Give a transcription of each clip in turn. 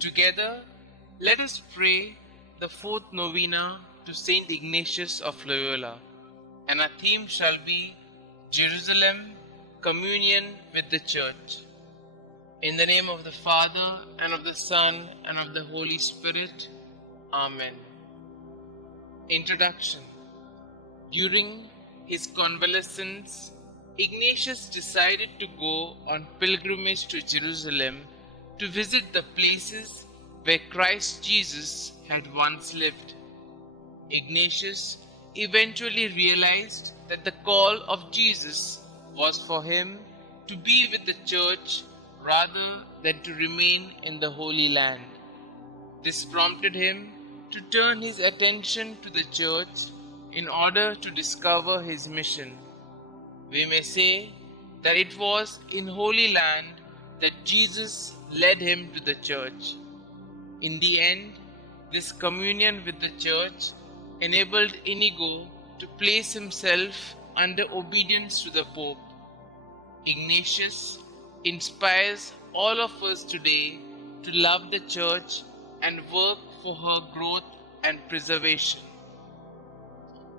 Together, let us pray the fourth novena to St Ignatius of Loyola, and our theme shall be Jerusalem, Communion with the Church. In the name of the Father, and of the Son, and of the Holy Spirit. Amen. Introduction. During his convalescence, Ignatius decided to go on pilgrimage to Jerusalem to visit the places where Christ Jesus had once lived. Ignatius eventually realized that the call of Jesus was for him to be with the church rather than to remain in the Holy Land. This prompted him to turn his attention to the church in order to discover his mission. We may say that it was in Holy Land that Jesus led him to the church. In the end, this communion with the church enabled Inigo to place himself under obedience to the Pope. Ignatius inspires all of us today to love the church and work for her growth and preservation.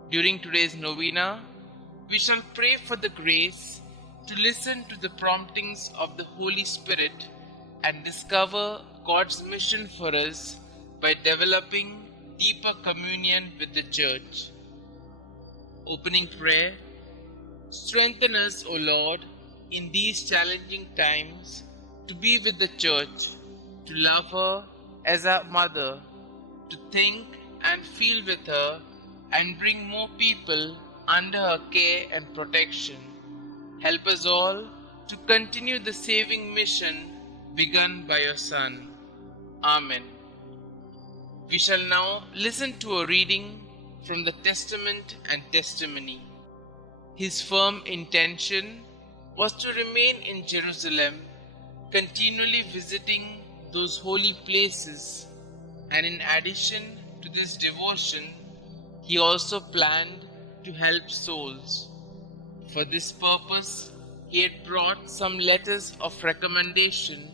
During today's novena, we shall pray for the grace to listen to the promptings of the Holy Spirit and discover God's mission for us by developing deeper communion with the Church. Opening prayer. Strengthen us, O Lord, in these challenging times to be with the Church, to love her as our mother, to think and feel with her, and bring more people under her care and protection. Help us all to continue the saving mission begun by your Son. Amen. We shall now listen to a reading from the Testament and Testimony. His firm intention was to remain in Jerusalem, continually visiting those holy places, and in addition to this devotion, he also planned to help souls. For this purpose, he had brought some letters of recommendation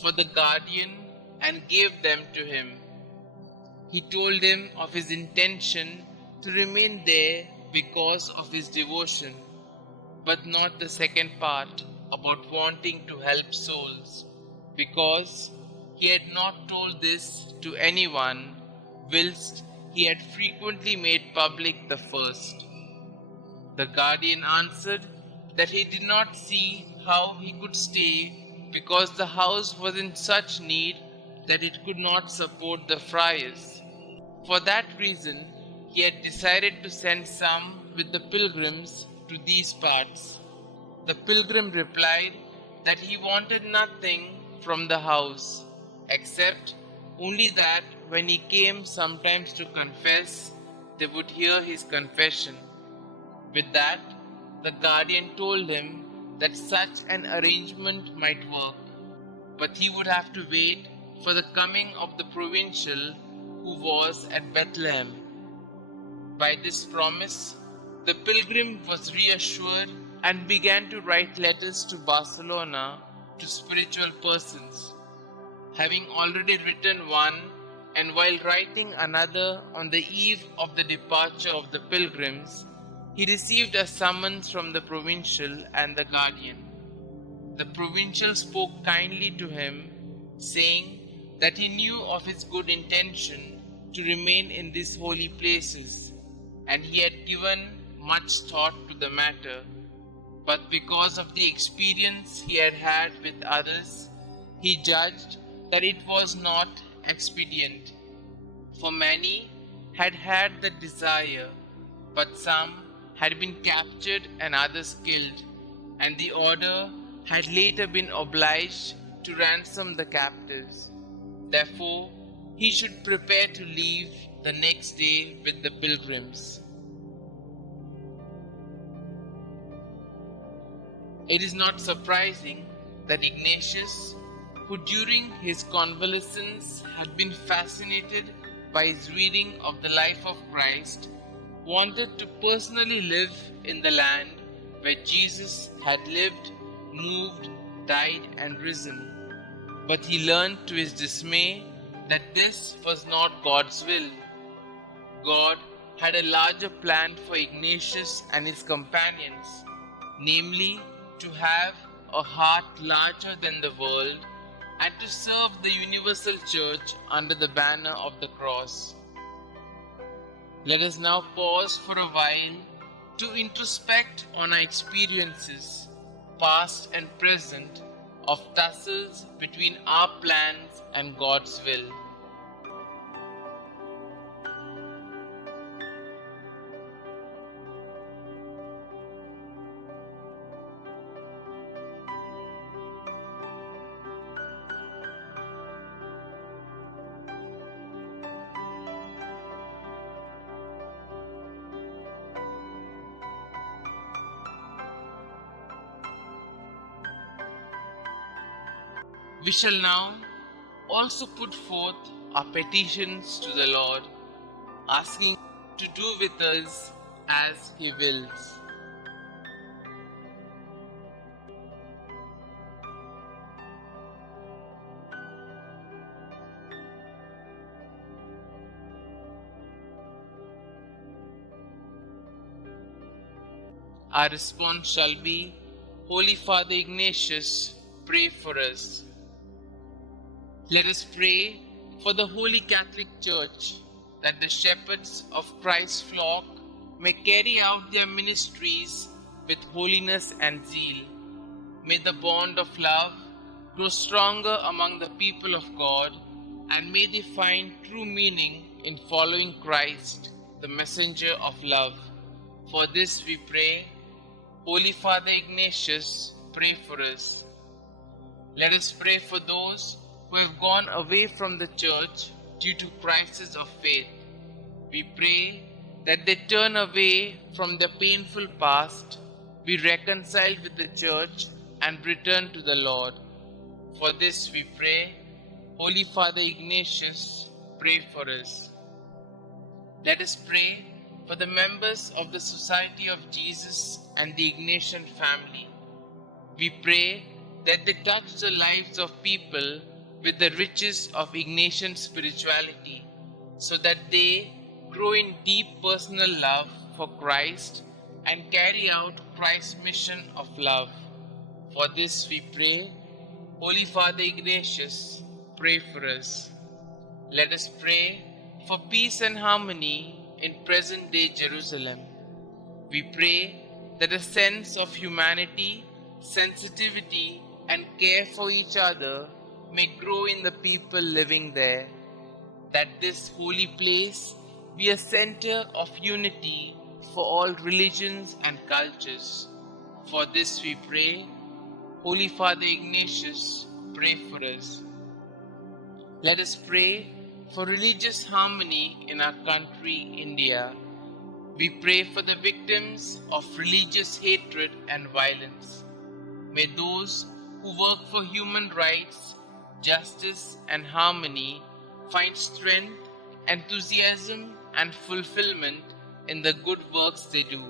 for the guardian and gave them to him. He told him of his intention to remain there because of his devotion, but not the second part about wanting to help souls, because he had not told this to anyone, whilst he had frequently made public the first. The guardian answered that he did not see how he could stay, because the house was in such need that it could not support the friars. For that reason, he had decided to send some with the pilgrims to these parts. The pilgrim replied that he wanted nothing from the house, except only that when he came sometimes to confess, they would hear his confession. With that, the guardian told him that such an arrangement might work, but he would have to wait for the coming of the provincial who was at Bethlehem. By this promise, the pilgrim was reassured and began to write letters to Barcelona to spiritual persons. Having already written one, and while writing another on the eve of the departure of the pilgrims, he received a summons from the provincial and the guardian. The provincial spoke kindly to him, saying that he knew of his good intention to remain in these holy places, and he had given much thought to the matter. But because of the experience he had had with others, he judged that it was not expedient. For many had had the desire, but some had been captured and others killed, and the order had later been obliged to ransom the captives. Therefore, he should prepare to leave the next day with the pilgrims. It is not surprising that Ignatius, who during his convalescence had been fascinated by his reading of the life of Christ, wanted to personally live in the land where Jesus had lived, moved, died, and risen. But he learned to his dismay that this was not God's will. God had a larger plan for Ignatius and his companions, namely to have a heart larger than the world and to serve the universal church under the banner of the cross. Let us now pause for a while to introspect on our experiences, past and present, of tussles between our plans and God's will. We shall now also put forth our petitions to the Lord, asking to do with us as He wills. Our response shall be, Holy Father Ignatius, pray for us. Let us pray for the Holy Catholic Church, that the shepherds of Christ's flock may carry out their ministries with holiness and zeal. May the bond of love grow stronger among the people of God, and may they find true meaning in following Christ, the messenger of love. For this we pray. Holy Father Ignatius, pray for us. Let us pray for those who have gone away from the church due to crisis of faith. We pray that they turn away from their painful past, be reconciled with the church, and return to the Lord. For this we pray. Holy Father Ignatius, pray for us. Let us pray for the members of the Society of Jesus and the Ignatian family. We pray that they touch the lives of people with the riches of Ignatian spirituality, so that they grow in deep personal love for Christ and carry out Christ's mission of love. For this we pray. Holy Father Ignatius, pray for us. Let us pray for peace and harmony in present-day Jerusalem. We pray that a sense of humanity, sensitivity, and care for each other may grow in the people living there, that this holy place be a center of unity for all religions and cultures. For this we pray. Holy Father Ignatius, pray for us. Let us pray for religious harmony in our country, India. We pray for the victims of religious hatred and violence. May those who work for human rights, justice, and harmony find strength, enthusiasm, and fulfillment in the good works they do.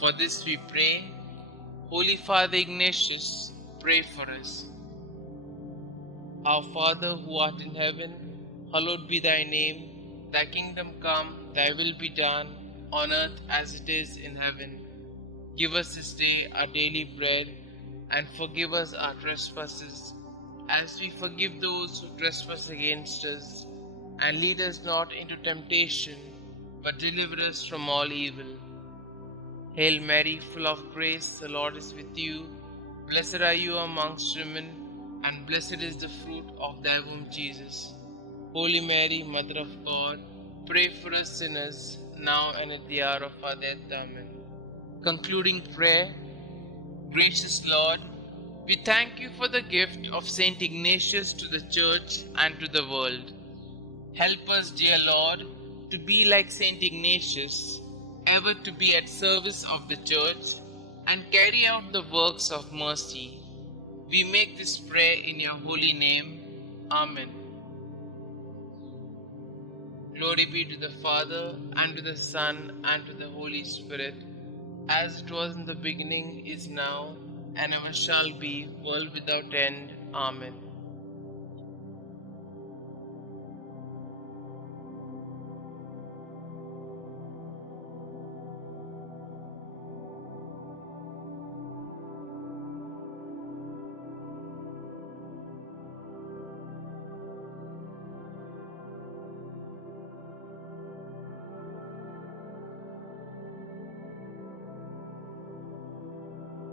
For this we pray. Holy Father Ignatius, pray for us. Our Father who art in heaven, hallowed be thy name. Thy kingdom come, thy will be done, on earth as it is in heaven. Give us this day our daily bread, and forgive us our trespasses, as we forgive those who trespass against us. And lead us not into temptation, but deliver us from all evil. Hail Mary, full of grace, the Lord is with you. Blessed are you amongst women, and blessed is the fruit of thy womb, Jesus. Holy Mary, Mother of God, pray for us sinners, now and at the hour of our death. Amen. Concluding prayer. Gracious Lord, we thank you for the gift of St Ignatius to the Church and to the world. Help us, dear Lord, to be like St Ignatius, ever to be at service of the Church and carry out the works of mercy. We make this prayer in your holy name. Amen. Glory be to the Father, and to the Son, and to the Holy Spirit, as it was in the beginning, is now, and ever shall be, world without end. Amen.